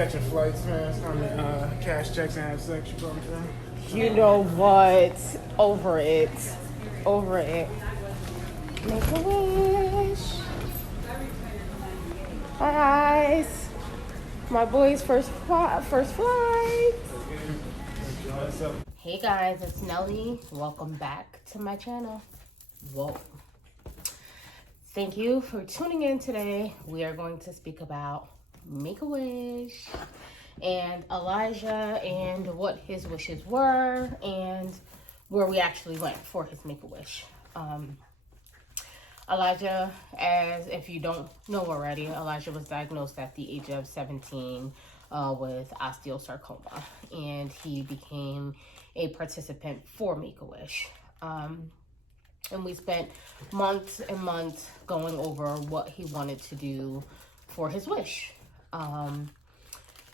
catching flights, man. It's time to cash checks and have sex. You know what I'm saying? You know what? Over it. Over it. Make a wish. Hi guys. My boy's first flight. Hey guys, it's Nelly. Welcome back to my channel. Whoa. Thank you for tuning in today. We are going to speak about Make-A-Wish and Elijah and what his wishes were and where we actually went for his Make-A-Wish. Elijah, as if you don't know already, Elijah was diagnosed at the age of 17 with osteosarcoma, and he became a participant for Make-A-Wish. And we spent months and months going over what he wanted to do for his wish.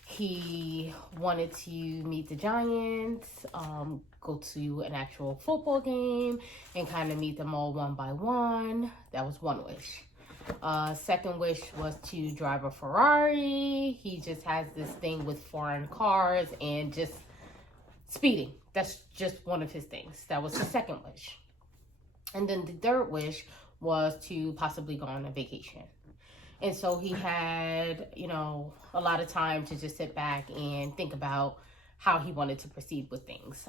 He wanted to meet the Giants, go to an actual football game, and kind of meet them all one by one. That was one wish. Second wish was to drive a Ferrari. He just has this thing with foreign cars and just speeding. That's just one of his things. That was his second wish. And then the third wish was to possibly go on a vacation. And so he had, a lot of time to just sit back and think about how he wanted to proceed with things.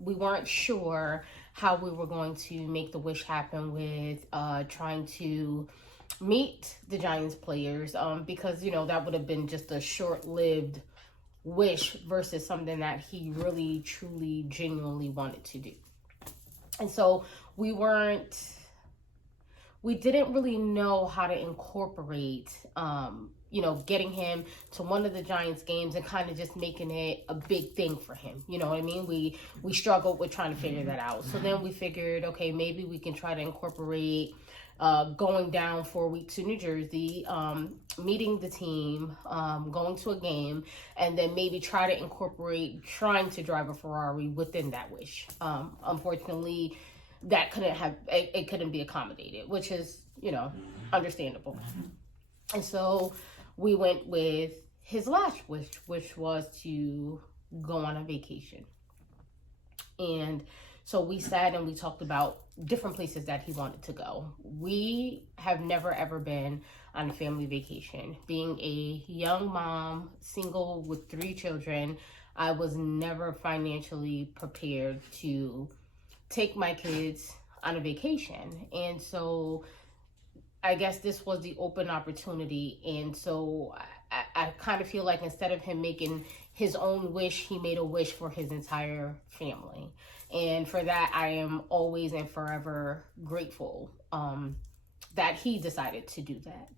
We weren't sure how we were going to make the wish happen with trying to meet the Giants players because, that would have been just a short-lived wish versus something that he really, truly, genuinely wanted to do. And so we didn't really know how to incorporate, getting him to one of the Giants games and kind of just making it a big thing for him. You know what I mean? We struggled with trying to figure that out. So then we figured, okay, maybe we can try to incorporate going down for a week to New Jersey, meeting the team, going to a game, and then maybe try to incorporate trying to drive a Ferrari within that wish. Unfortunately, that couldn't be accommodated, which is, understandable. And so we went with his last wish, which was to go on a vacation. And so we sat and we talked about different places that he wanted to go. We have never ever been on a family vacation. Being a young mom, single with 3 children, I was never financially prepared to take my kids on a vacation. And so I guess this was the open opportunity. And so I kind of feel like instead of him making his own wish, he made a wish for his entire family. And for that, I am always and forever grateful that he decided to do that.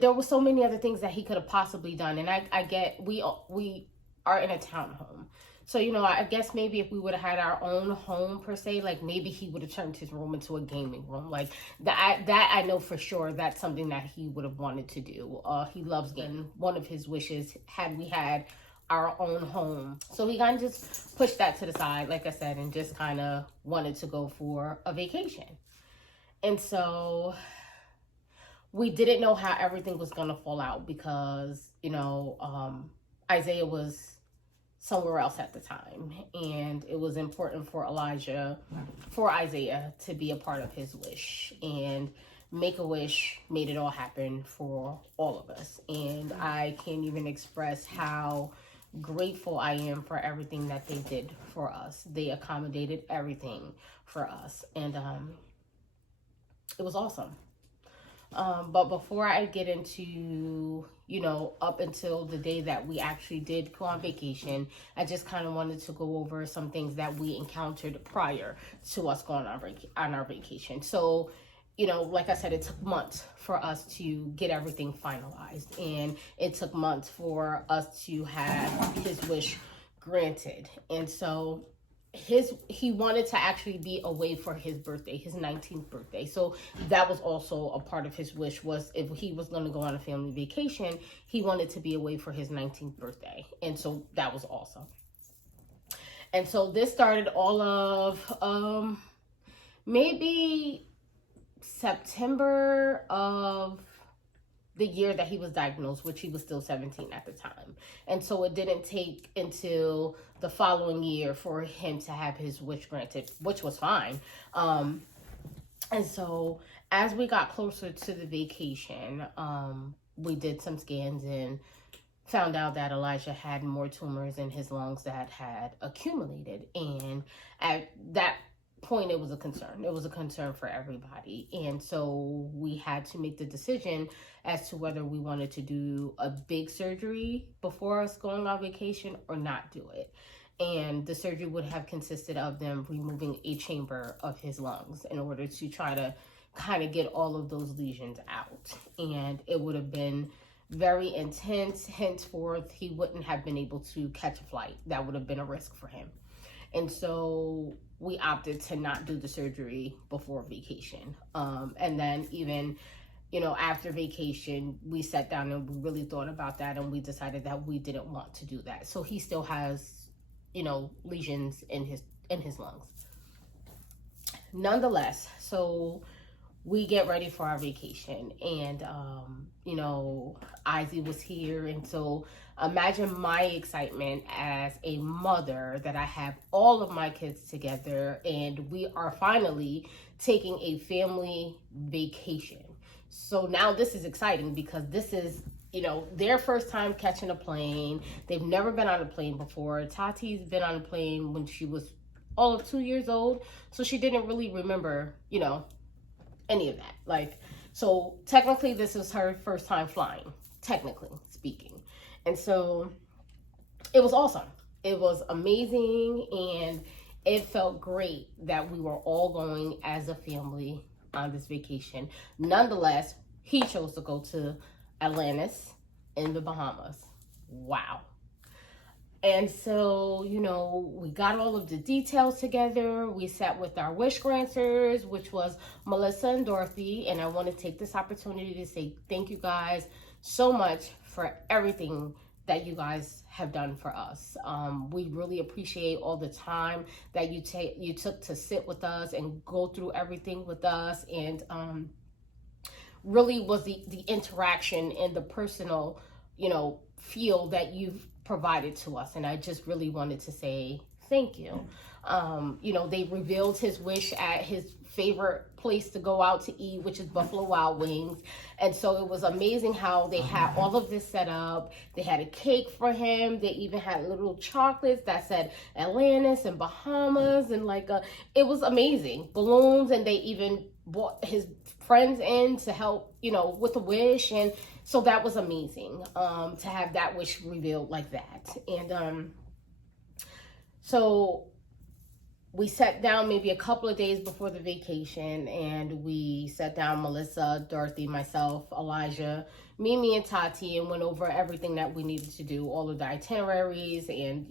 There were so many other things that he could have possibly done. And I get, we are in a townhome. So, I guess maybe if we would have had our own home per se, like maybe he would have turned his room into a gaming room. Like that I know for sure that's something that he would have wanted to do. He loves gaming. One of his wishes had we had our own home. So he kind of just pushed that to the side, like I said, and just kind of wanted to go for a vacation. And so we didn't know how everything was going to fall out because, Isaiah was somewhere else at the time, and it was important for Isaiah to be a part of his wish, and Make-A-Wish made it all happen for all of us. And I can't even express how grateful I am for everything that they did for us. They accommodated everything for us, and it was awesome. But before I get into, up until the day that we actually did go on vacation, I just kind of wanted to go over some things that we encountered prior to us going on our vacation. So, like I said, it took months for us to get everything finalized, and it took months for us to have his wish granted. And so he wanted to actually be away for his birthday, his 19th birthday. So that was also a part of his wish, was if he was going to go on a family vacation, he wanted to be away for his 19th birthday. And so that was awesome. And so this started all of maybe September of the year that he was diagnosed, which he was still 17 at the time. And so it didn't take until the following year for him to have his wish granted, which was fine. And so as we got closer to the vacation, we did some scans and found out that Ilijah had more tumors in his lungs that had accumulated. And at that point, it was a concern. It was a concern for everybody. And so we had to make the decision as to whether we wanted to do a big surgery before us going on vacation or not do it. And the surgery would have consisted of them removing a chamber of his lungs in order to try to kind of get all of those lesions out. And it would have been very intense. Henceforth, he wouldn't have been able to catch a flight. That would have been a risk for him. And so we opted to not do the surgery before vacation. And then even, after vacation, we sat down and we really thought about that, and we decided that we didn't want to do that. So he still has, lesions in his lungs. Nonetheless, so we get ready for our vacation, and Izzy was here, and so imagine my excitement as a mother that I have all of my kids together, and we are finally taking a family vacation. So now this is exciting because this is their first time catching a plane. They've never been on a plane before. Tati's been on a plane when she was all of 2 years old, so she didn't really remember any of that. So technically this is her first time flying, technically speaking. And so it was awesome. It was amazing, and it felt great that we were all going as a family on this vacation. Nonetheless, he chose to go to Atlantis in the Bahamas. Wow. And so, we got all of the details together. We sat with our wish granters, which was Melissa and Dorothy. And I want to take this opportunity to say thank you guys so much for everything that you guys have done for us. We really appreciate all the time that you took to sit with us and go through everything with us. And really was the interaction and the personal, feel that you've provided to us. And I just really wanted to say thank you. They revealed his wish at his favorite place to go out to eat, which is Buffalo Wild Wings. And so it was amazing how they had all of this set up. They had a cake for him. They even had little chocolates that said Atlantis and Bahamas, and it was amazing. Balloons, and they even brought his friends in to help, with the wish. And so that was amazing, to have that wish revealed like that. And so we sat down maybe a couple of days before the vacation, and we sat down, Melissa, Dorothy, myself, Ilijah, Mimi, and Tati, and went over everything that we needed to do, all of the itineraries and,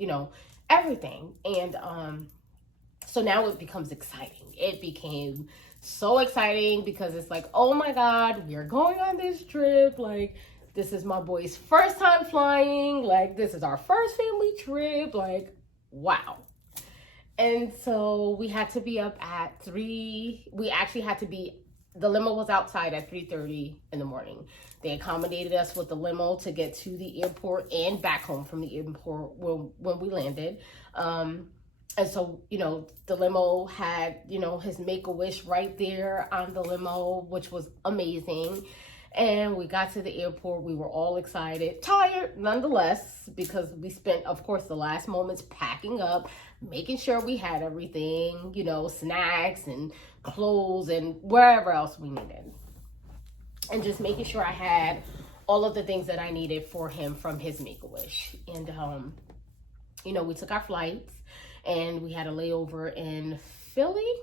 everything. And so now it becomes exciting. It became so exciting because it's like, oh my God, we are going on this trip. This is my boy's first time flying. This is our first family trip. Wow. And so we had to be up at 3. We actually had to be, the limo was outside at 3:30 in the morning. They accommodated us with the limo to get to the airport and back home from the airport when we landed. And so, the limo had, his Make-A-Wish right there on the limo, which was amazing. And we got to the airport. We were all excited, tired nonetheless, because we spent, of course, the last moments packing up, making sure we had everything, snacks and clothes and wherever else we needed. And just making sure I had all of the things that I needed for him from his Make-A-Wish. And, we took our flights, and we had a layover in Philly.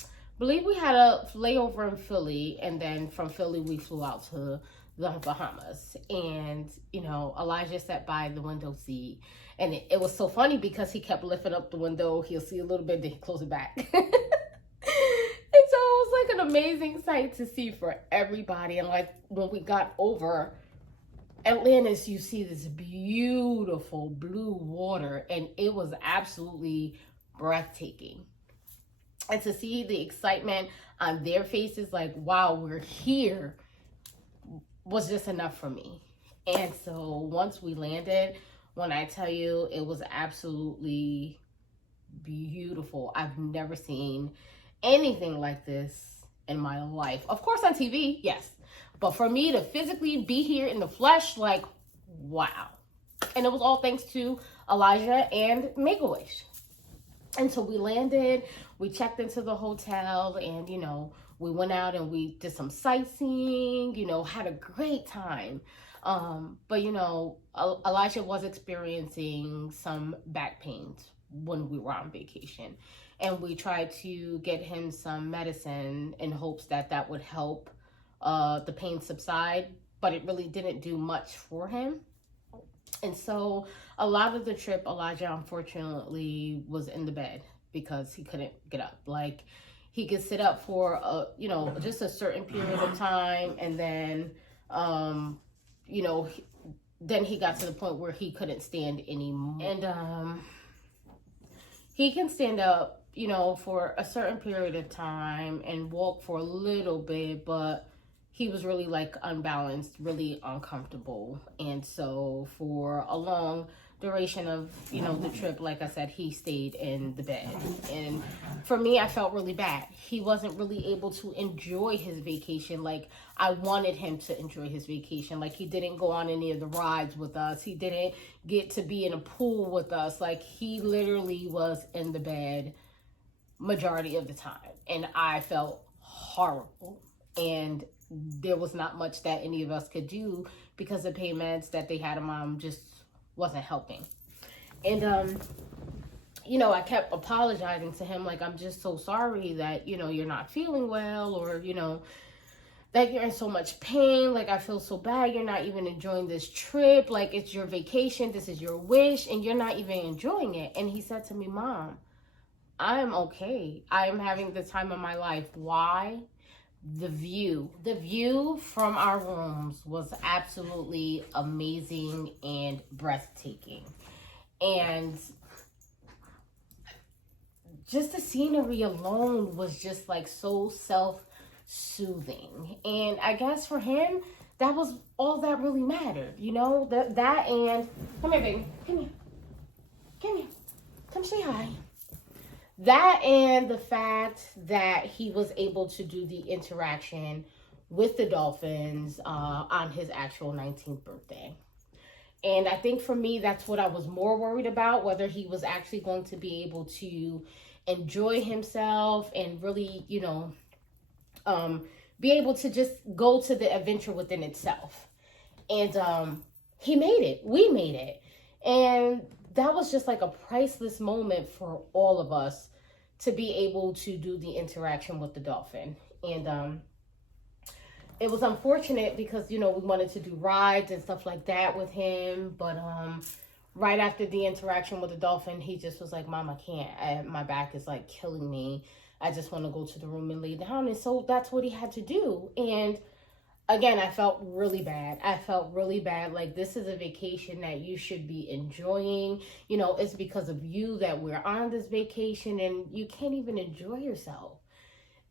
I believe we had a layover in Philly, and then from Philly we flew out to the Bahamas. And Ilijah sat by the window seat, and it was so funny because he kept lifting up the window. He'll see a little bit, then he close it back. And so it was an amazing sight to see for everybody. And when we got over Atlantis, you see this beautiful blue water, and it was absolutely breathtaking. And to see the excitement on their faces, wow, we're here. was just enough for me. And so once we landed, when I tell you, it was absolutely beautiful. I've never seen anything like this in my life. Of course, on TV, yes. But for me to physically be here in the flesh, like, wow. And it was all thanks to Ilijah and Make-A-Wish. And so we landed, we checked into the hotel, and, we went out and we did some sightseeing, had a great time. But, Elijah was experiencing some back pains when we were on vacation. And we tried to get him some medicine in hopes that that would help the pain subside, but it really didn't do much for him. And so a lot of the trip, Ilijah unfortunately was in the bed because he couldn't get up. Like, he could sit up for just a certain period of time, and then then he got to the point where he couldn't stand anymore. And he can stand up, for a certain period of time and walk for a little bit, but he was really like unbalanced, really uncomfortable. And so for a long duration of, the trip, like I said, he stayed in the bed. And for me, I felt really bad. He wasn't really able to enjoy his vacation like I wanted him to enjoy his vacation. Like, he didn't go on any of the rides with us. He didn't get to be in a pool with us. Like, he literally was in the bed majority of the time. And I felt horrible. And there was not much that any of us could do because the pain meds that they had him on just wasn't helping. And I kept apologizing to him, like, I'm just so sorry that you're not feeling well, or that you're in so much pain. Like, I feel so bad, you're not even enjoying this trip. Like, it's your vacation, this is your wish, and you're not even enjoying it. And he said to me, Mom, I'm okay. I am having the time of my life. Why? The view from our rooms was absolutely amazing and breathtaking. And just the scenery alone was just like so self-soothing. And I guess for him, that was all that really mattered, that and, come here, baby, come here, come say hi. That and the fact that he was able to do the interaction with the dolphins on his actual 19th birthday. And I think for me, that's what I was more worried about, whether he was actually going to be able to enjoy himself and really, be able to just go to the adventure within itself. And he made it. We made it. And that was just like a priceless moment for all of us to be able to do the interaction with the dolphin. And it was unfortunate because, we wanted to do rides and stuff like that with him. But right after the interaction with the dolphin, he just was like, Mom, I can't. My back is like killing me. I just want to go to the room and lay down. And so that's what he had to do. And again, I felt really bad. Like, this is a vacation that you should be enjoying. It's because of you that we're on this vacation, and you can't even enjoy yourself.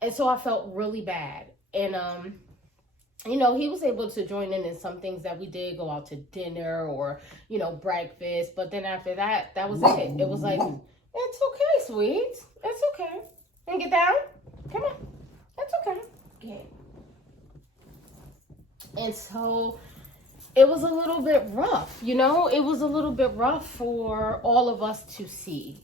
And so I felt really bad. And, he was able to join in some things that we did, go out to dinner or, breakfast. But then after that, that was it. It was like, it's okay, sweet. It's okay. And get down. Come on. It's okay. Yeah. And so it was a little bit rough, it was a little bit rough for all of us to see.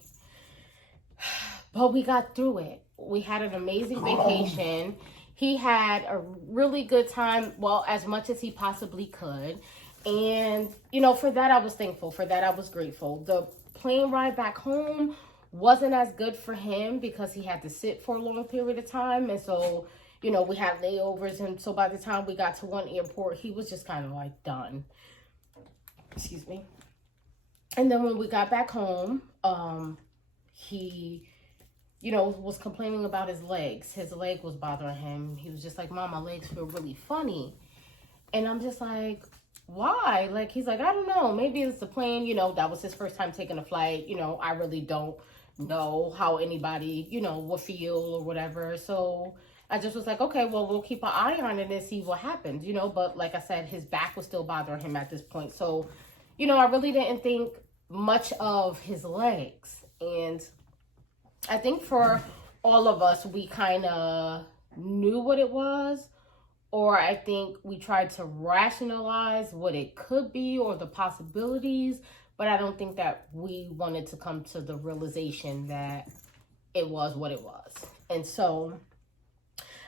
But we got through it. We had an amazing vacation. He had a really good time, well, as much as he possibly could. And, for that, I was thankful. For that, I was grateful. The plane ride back home wasn't as good for him because he had to sit for a long period of time. And so, we had layovers. And so by the time we got to one airport, he was just kind of like done. Excuse me. And then when we got back home, he, was complaining about his legs. His leg was bothering him. He was just like, Mom, my legs feel really funny. And I'm just like, why? Like, he's like, I don't know. Maybe it's the plane. That was his first time taking a flight. I really don't know how anybody, will feel or whatever. So I just was like, okay, well, we'll keep an eye on it and see what happens, you know. But like I said, his back was still bothering him at this point. So, you know, I really didn't think much of his legs. And I think for all of us, we kind of knew what it was, or I think we tried to rationalize what it could be or the possibilities, but I don't think that we wanted to come to the realization that it was what it was. And so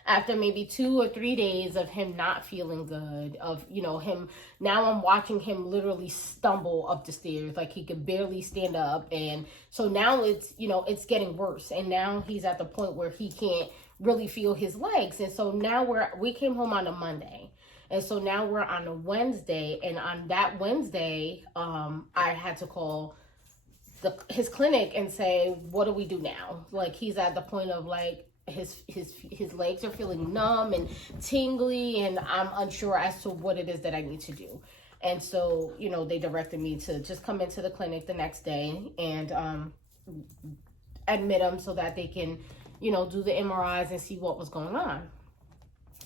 after maybe 2 or 3 days of him not feeling good, of, you know, him, now I'm watching him literally stumble up the stairs, like he could barely stand up. And so now it's, you know, it's getting worse. And now he's at the point where he can't really feel his legs. And so now we came home on a Monday. And so now we're on a Wednesday. And on that Wednesday, I had to call his clinic and say, what do we do now? Like, he's at the point of like, his legs are feeling numb and tingly, and I'm unsure as to what it is that I need to do. And so, you know, they directed me to just come into the clinic the next day and admit him so that they can, you know, do the MRIs and see what was going on.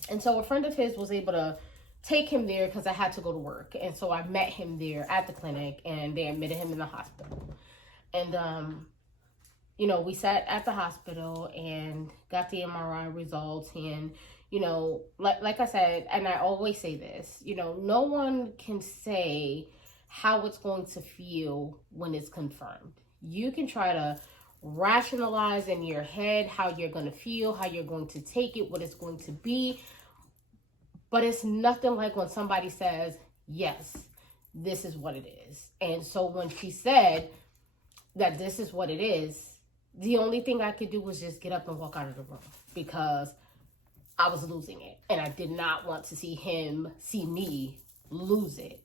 And so a friend of his was able to take him there because I had to go to work. And so I met him there at the clinic, and they admitted him in the hospital. And you know, we sat at the hospital and got the MRI results. And, you know, like I said, and I always say this, you know, no one can say how it's going to feel when it's confirmed. You can try to rationalize in your head how you're going to feel, how you're going to take it, what it's going to be. But it's nothing like when somebody says, yes, this is what it is. And so when she said that this is what it is, the only thing I could do was just get up and walk out of the room, because I was losing it. And I did not want to see me lose it.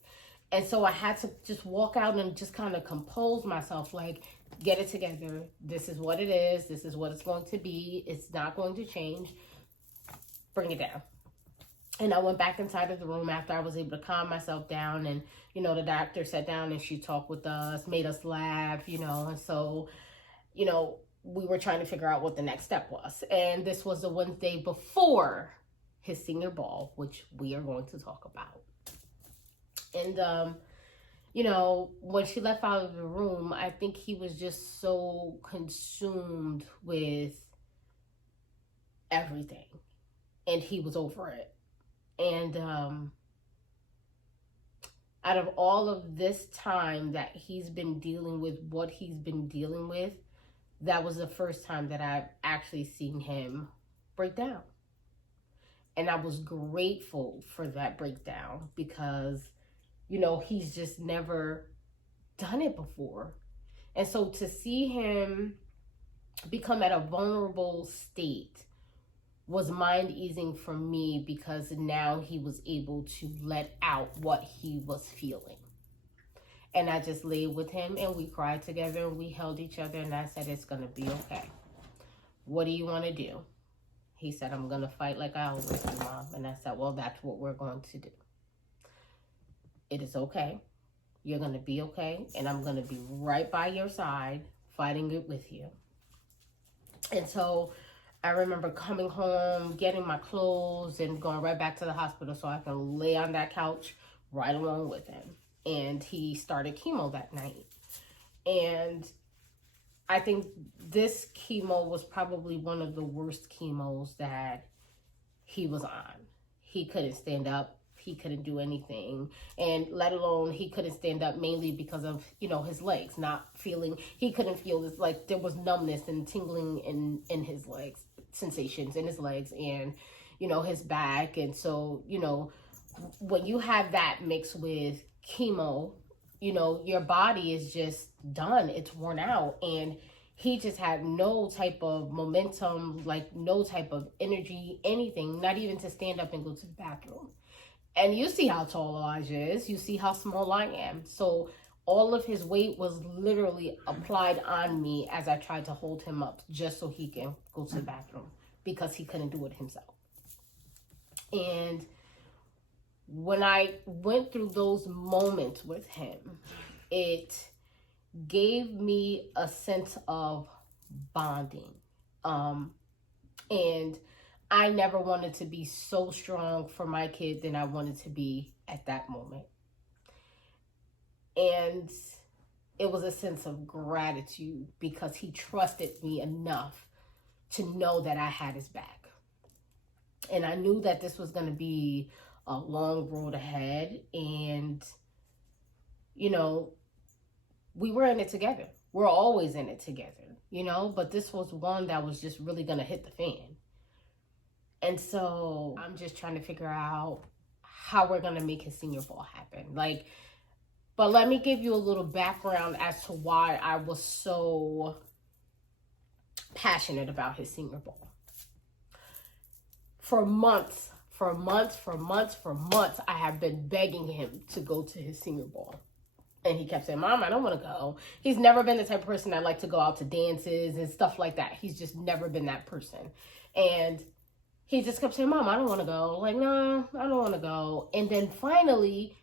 And so I had to just walk out and just kind of compose myself, like, get it together. This is what it is. This is what it's going to be. It's not going to change. Bring it down. And I went back inside of the room after I was able to calm myself down. And, you know, the doctor sat down and she talked with us, made us laugh, you know. And so, you know, we were trying to figure out what the next step was. And this was the Wednesday before his senior ball, which we are going to talk about. And, you know, when she left out of the room, I think he was just so consumed with everything. And he was over it. And out of all of this time that he's been dealing with what he's been dealing with, that was the first time that I've actually seen him break down. And I was grateful for that breakdown because, you know, he's just never done it before. And so to see him become at a vulnerable state was mind-easing for me, because now he was able to let out what he was feeling. And I just laid with him and we cried together and we held each other, and I said, it's going to be okay. What do you want to do? He said, I'm going to fight like I always do, Mom. And I said, well, that's what we're going to do. It is okay. You're going to be okay. And I'm going to be right by your side, fighting it with you. And so I remember coming home, getting my clothes, and going right back to the hospital so I can lay on that couch right along with him. And he started chemo that night. And I think this chemo was probably one of the worst chemos that he was on. He couldn't stand up. He couldn't do anything. And let alone, he couldn't stand up mainly because of, you know, his legs not feeling, he couldn't feel this, like there was numbness and tingling in his legs, sensations in his legs and, you know, his back. And so, you know, when you have that mixed with chemo, you know, your body is just done. It's worn out. And he just had no type of momentum, like no type of energy, anything, not even to stand up and go to the bathroom. And you see how tall Elijah is. You see how small I am. So all of his weight was literally applied on me as I tried to hold him up just so he can go to the bathroom, because he couldn't do it himself. And when I went through those moments with him, it gave me a sense of bonding. And I never wanted to be so strong for my kid than I wanted to be at that moment. And it was a sense of gratitude because he trusted me enough to know that I had his back. And I knew that this was going to be a long road ahead. And, you know, we were in it together. We're always in it together, you know, but this was one that was just really going to hit the fan. And so I'm just trying to figure out how we're going to make his senior ball happen. Like, but let me give you a little background as to why I was so passionate about his senior ball. For months, I have been begging him to go to his senior ball. And he kept saying, Mom, I don't want to go. He's never been the type of person that like to go out to dances and stuff like that. He's just never been that person. And he just kept saying, Mom, I don't want to go. Like, no, I don't want to go. And then finally,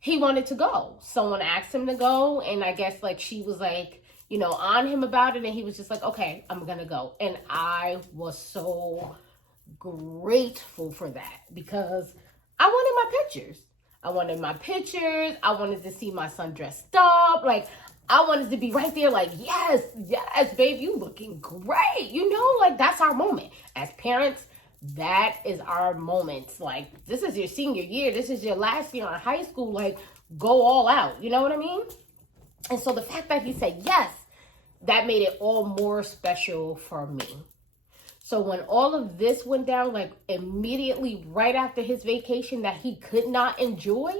he wanted to go. Someone asked him to go. And I guess like she was like, you know, on him about it. And he was just like, okay, I'm going to go. And I was so grateful for that because I wanted my pictures. I wanted to see my son dressed up. Like, I wanted to be right there like, yes, babe, you looking great. You know, like, that's our moment. As parents, that is our moment. Like, this is your senior year. This is your last year in high school. Like, go all out. You know what I mean? And so the fact that he said yes, that made it all more special for me. So when all of this went down, like immediately right after his vacation that he could not enjoy,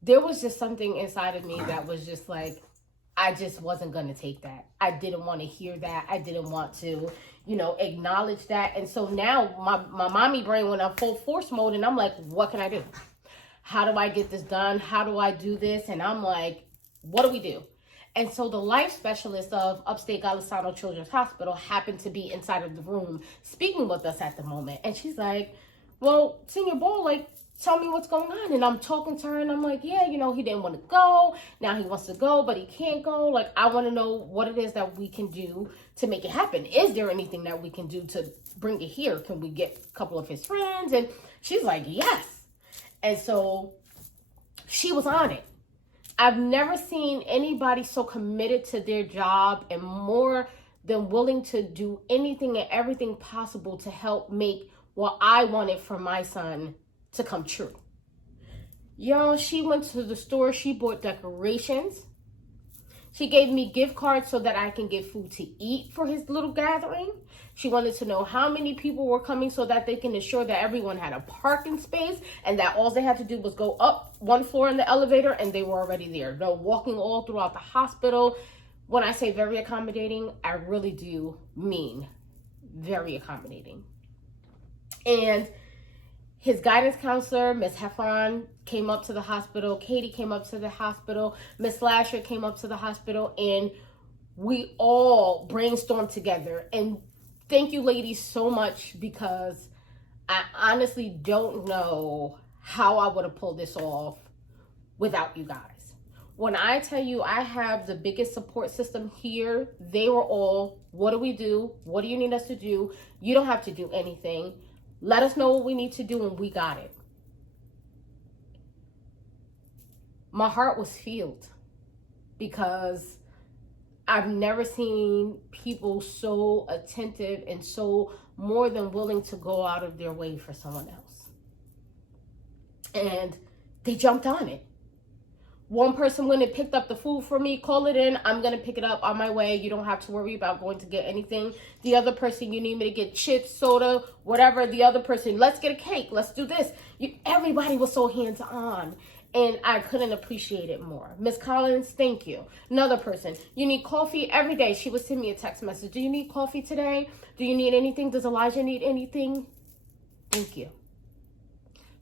there was just something inside of me that was just like, I just wasn't going to take that. I didn't want to hear that. I didn't want to, you know, acknowledge that. And so now my mommy brain went on full force mode and I'm like, what can I do? How do I get this done? How do I do this? And I'm like, what do we do? And so the life specialist of Upstate Golisano Children's Hospital happened to be inside of the room speaking with us at the moment. And she's like, well, senior ball, like, tell me what's going on. And I'm talking to her and I'm like, yeah, you know, he didn't want to go. Now he wants to go, but he can't go. Like, I want to know what it is that we can do to make it happen. Is there anything that we can do to bring it here? Can we get a couple of his friends? And she's like, yes. And so she was on it. I've never seen anybody so committed to their job and more than willing to do anything and everything possible to help make what I wanted for my son to come true. Y'all, she went to the store. She bought decorations. She gave me gift cards so that I can get food to eat for his little gathering. She wanted to know how many people were coming so that they can ensure that everyone had a parking space and that all they had to do was go up one floor in the elevator and they were already there. No walking all throughout the hospital. When I say very accommodating, I really do mean very accommodating. And his guidance counselor, Miss Heffron, came up to the hospital. Katie came up to the hospital. Miss Lasher came up to the hospital. And we all brainstormed together. And thank you, ladies, so much because I honestly don't know how I would have pulled this off without you guys. When I tell you I have the biggest support system here, they were all, what do we do? What do you need us to do? You don't have to do anything. Let us know what we need to do and we got it. My heart was filled because I've never seen people so attentive and so more than willing to go out of their way for someone else. And they jumped on it. One person went and picked up the food for me, call it in, I'm going to pick it up on my way. You don't have to worry about going to get anything. The other person, you need me to get chips, soda, whatever. The other person, let's get a cake, let's do this. Everybody was so hands-on. And I couldn't appreciate it more. Miss Collins, thank you. Another person, you need coffee every day. She would send me a text message. Do you need coffee today? Do you need anything? Does Elijah need anything? Thank you.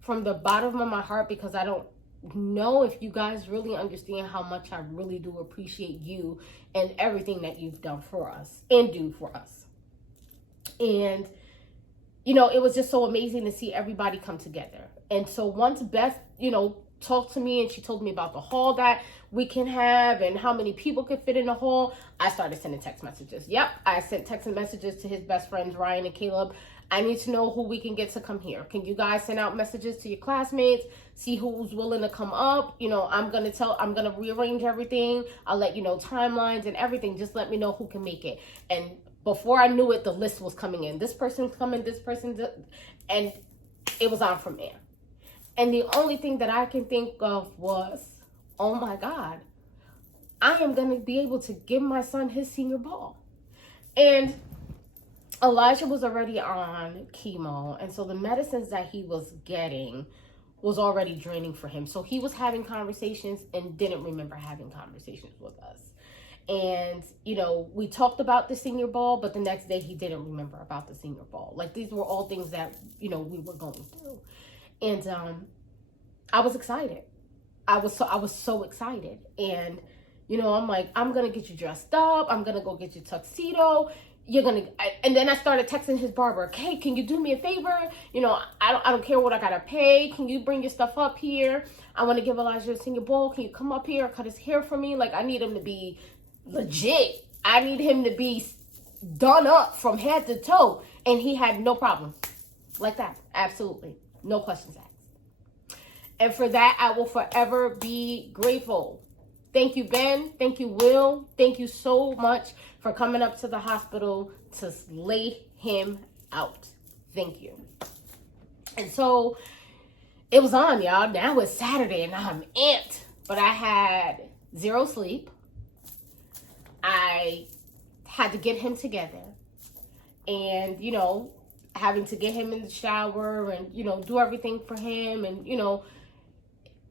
From the bottom of my heart, because I don't know if you guys really understand how much I really do appreciate you and everything that you've done for us and do for us. And, you know, it was just so amazing to see everybody come together. And so once Beth, talked to me and she told me about the hall that we can have and how many people could fit in the hall, I started sending text messages. Yep, I sent text messages to his best friends, Ryan and Caleb. I need to know who we can get to come here. Can you guys send out messages to your classmates, see who's willing to come up? You know, I'm going to rearrange everything. I'll let you know timelines and everything. Just let me know who can make it. And before I knew it, the list was coming in. This person's coming, this person's, and it was on from there. And the only thing that I can think of was, oh my God, I am going to be able to give my son his senior ball. And Elijah was already on chemo. And so the medicines that he was getting was already draining for him. So he was having conversations and didn't remember having conversations with us. And, you know, we talked about the senior ball, but the next day he didn't remember about the senior ball. Like, these were all things that, you know, we were going through. And I was excited. I was so excited. And, you know, I'm like, I'm going to get you dressed up. I'm going to go get your tuxedo. And then I started texting his barber. Hey, can you do me a favor? You know, I don't care what I got to pay. Can you bring your stuff up here? I want to give Elijah a senior ball. Can you come up here, cut his hair for me? Like, I need him to be legit. I need him to be done up from head to toe. And he had no problem. Like that. Absolutely. No questions asked. And for that, I will forever be grateful. Thank you, Ben. Thank you, Will. Thank you so much for coming up to the hospital to lay him out. Thank you. And so it was on, y'all. Now it's Saturday and I'm amped. But I had 0 sleep. I had to get him together. And, you know, having to get him in the shower and, you know, do everything for him. And, you know,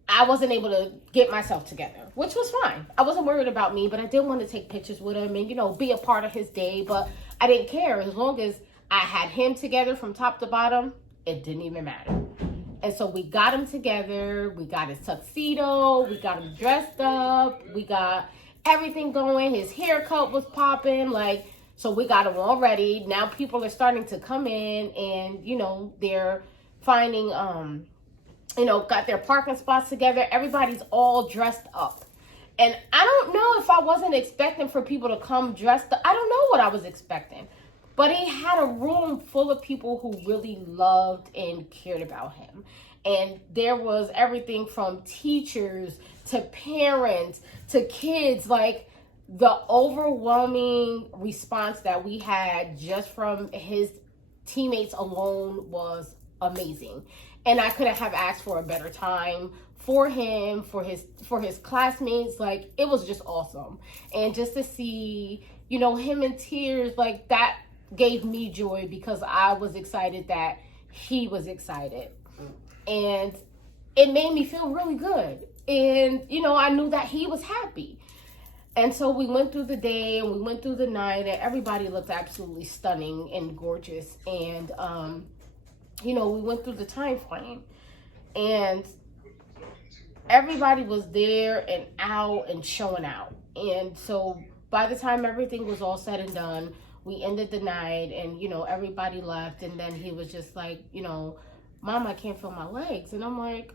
I wasn't able to get myself together, which was fine. I wasn't worried about me, but I did want to take pictures with him and, you know, be a part of his day. But I didn't care. As long as I had him together from top to bottom, it didn't even matter. And so we got him together. We got his tuxedo. We got him dressed up. We got everything going. His haircut was popping. Like, so we got him all ready. Now people are starting to come in and, you know, they're finding, you know, got their parking spots together. Everybody's all dressed up. And I don't know if I wasn't expecting for people to come dressed up. I don't know what I was expecting. But he had a room full of people who really loved and cared about him. And there was everything from teachers to parents to kids. Like, the overwhelming response that we had just from his teammates alone was amazing. And I couldn't have asked for a better time for him, for his classmates. Like, it was just awesome. And just to see, you know, him in tears, like, that gave me joy because I was excited that he was excited. And it made me feel really good. And, you know, I knew that he was happy. And so we went through the day and we went through the night and everybody looked absolutely stunning and gorgeous. And, you know, we went through the time frame and everybody was there and out and showing out. And so by the time everything was all said and done, we ended the night and, you know, everybody left. And then he was just like, you know, Mom, I can't feel my legs. And I'm like,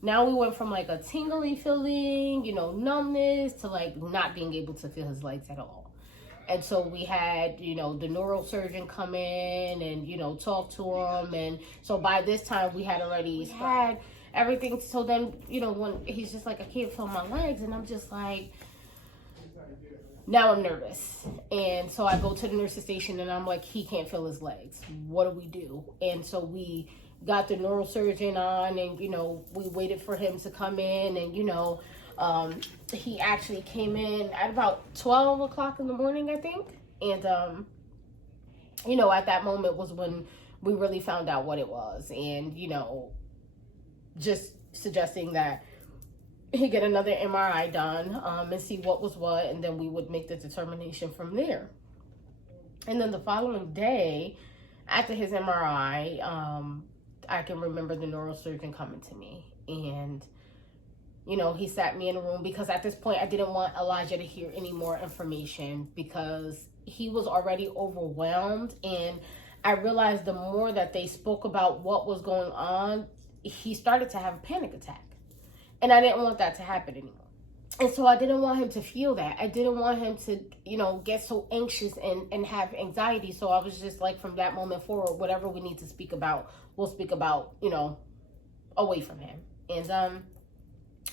now we went from like a tingly feeling, you know, numbness to like not being able to feel his legs at all. And so we had, you know, the neurosurgeon come in and, you know, talk to him. And so by this time we had already had everything. So then, you know, when he's just like, I can't feel my legs. And I'm just like, now I'm nervous. And so I go to the nurse's station and I'm like, he can't feel his legs. What do we do? And so we got the neurosurgeon on and, you know, we waited for him to come in and, you know, he actually came in at about 12 o'clock in the morning, I think. And, you know, at that moment was when we really found out what it was. And, you know, just suggesting that he get another MRI done and see what was what. And then we would make the determination from there. And then the following day, after his MRI, I can remember the neurosurgeon coming to me. And, you know, he sat me in a room because at this point I didn't want Elijah to hear any more information because he was already overwhelmed. And I realized the more that they spoke about what was going on, he started to have a panic attack. And I didn't want that to happen anymore. And so I didn't want him to feel that. I didn't want him to, get so anxious and have anxiety. So I was just like, from that moment forward, whatever we need to speak about, we'll speak about, away from him. And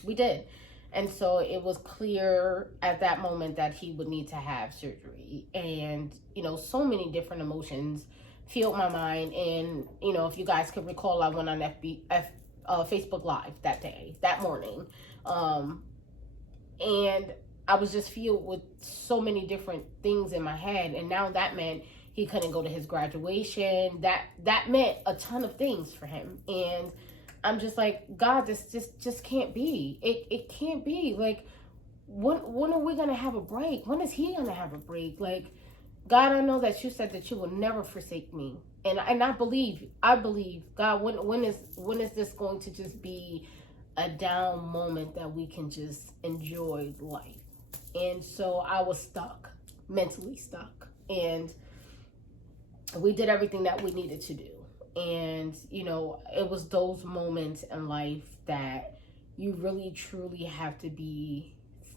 we did. And so it was clear at that moment that he would need to have surgery. And, so many different emotions filled my mind. And, if you guys could recall, I went on Facebook Live that morning. And I was just filled with so many different things in my head. And now that meant he couldn't go to his graduation. That meant a ton of things for him. And I'm just like, God, this just can't be. It can't be. Like, when are we going to have a break? When is he going to have a break? Like, God, I know that you said that you will never forsake me. And I believe, God, when is this going to just be a down moment that we can just enjoy life? And so I was stuck, mentally stuck. And we did everything that we needed to do. And, it was those moments in life that you really, truly have to be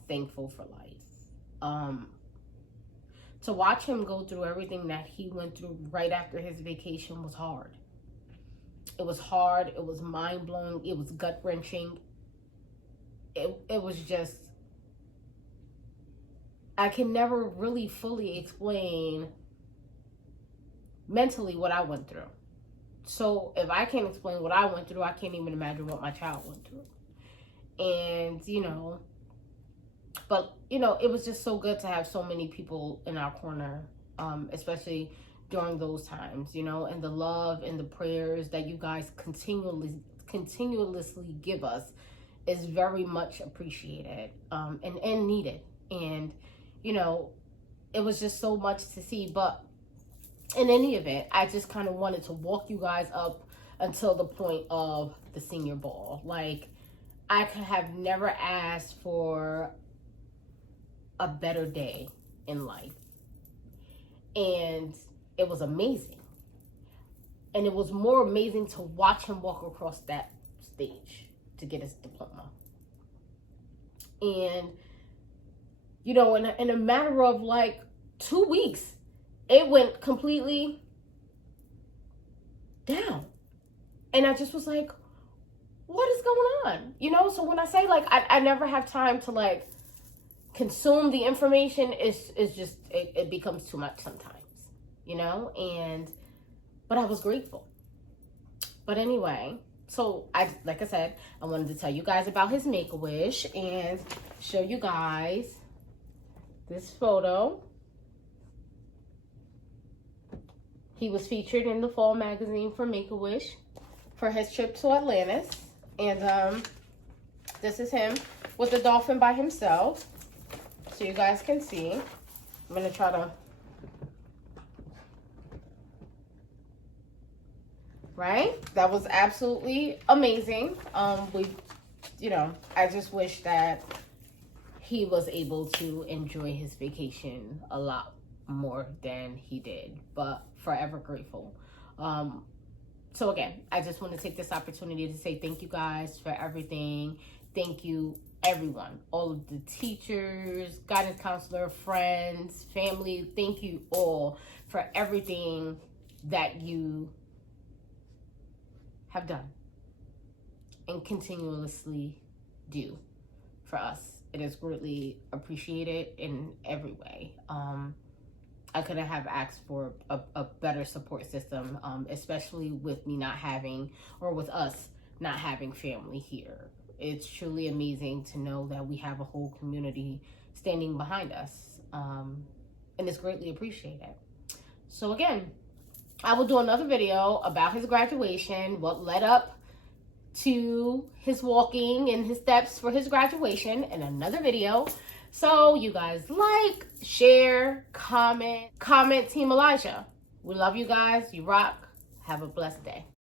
thankful for life. To watch him go through everything that he went through right after his vacation was hard. It was hard. It was mind-blowing. It was gut-wrenching. It was just, I can never really fully explain mentally what I went through. So if I can't explain what I went through, I can't even imagine what my child went through. And, but, it was just so good to have so many people in our corner, especially during those times, and the love and the prayers that you guys continuously give us is very much appreciated, and needed. And, it was just so much to see. But in any event, I just kind of wanted to walk you guys up until the point of the senior ball. Like, I could have never asked for a better day in life. And it was amazing. And it was more amazing to watch him walk across that stage to get his diploma. And, in a matter of like 2 weeks, it went completely down. And I just was like, what is going on? So when I say like, I never have time to like consume the information, it's just, it becomes too much sometimes, but I was grateful. But anyway, so like I said, I wanted to tell you guys about his Make-A-Wish and show you guys this photo. He was featured in the fall magazine for Make-A-Wish for his trip to Atlantis. And this is him with the dolphin by himself. So you guys can see. I'm going to try to... Right? That was absolutely amazing. I just wish that he was able to enjoy his vacation a lot more than he did, but forever grateful. So again, I just want to take this opportunity to say thank you guys for everything. Thank you, everyone, all of the teachers, guidance counselor, friends, family. Thank you all for everything that you have done and continuously do for us. It is greatly appreciated in every way. I couldn't have asked for a better support system, especially with me not having, or with us not having family here. It's truly amazing to know that we have a whole community standing behind us, and it's greatly appreciated. So again, I will do another video about his graduation, what led up to his walking and his steps for his graduation in another video. So you guys like, share, comment Team Ilijah. We love you guys. You rock. Have a blessed day.